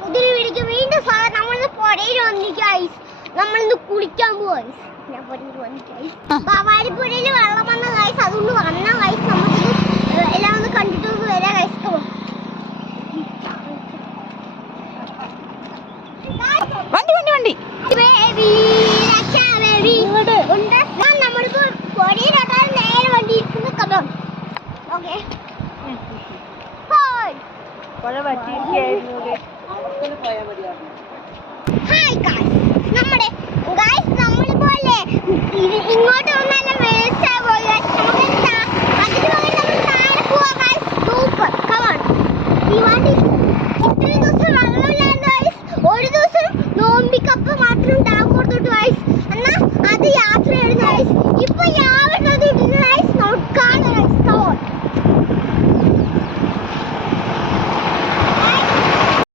പുതിയ വീഡിയോക്ക് വീണ്ടും സ്വാഗതം. നമ്മളിന്ന് പുഴയിൽ വന്നിരിക്കും ഗൈസ്. നമ്മളിന്ന് കുളിക്കാൻ പോവാ ഗൈസ്. ഞാൻ പുഴയിൽ വന്നിരിക്കും ഗൈസ്. വാരിപ്പുഴയിൽ വെള്ളം വന്ന ഗൈസ്, അതുകൊണ്ട് വന്ന ഗൈസ് നമുക്ക് എല്ലാം ഒന്ന് കണ്ടിട്ട് വരാം ഗൈസ്. വണ്ടി നമ്മളിപ്പോ പുഴയിലോട്ടാണ് നേരെ വണ്ടി ഇരിക്കുന്നത്. കണ്ടോ? ഓക്കെ ഹായ് ഗായ്സ്, നമ്മുടെ ഗായ്സ് നമ്മളിപ്പോ അല്ലേ ഇങ്ങോട്ട് വന്നല്ല വേസ്റ്റ് ആയി പോയി ഗായ്സ്. നമുക്ക് അതിന് പകരം നമ്മൾ താഴെ പോവാ ഗായ്സ്. Super come on. ഈ വണ്ടി ഇത്രയും ദിവസം വെള്ളമില്ലാണ്ട് ഗായ്സ്, ഒരു ദിവസം നോമ്പിക്കപ്പ് മാത്രം ടാങ്ക് കൊടുത്തിട്ട് ഗായ്സ്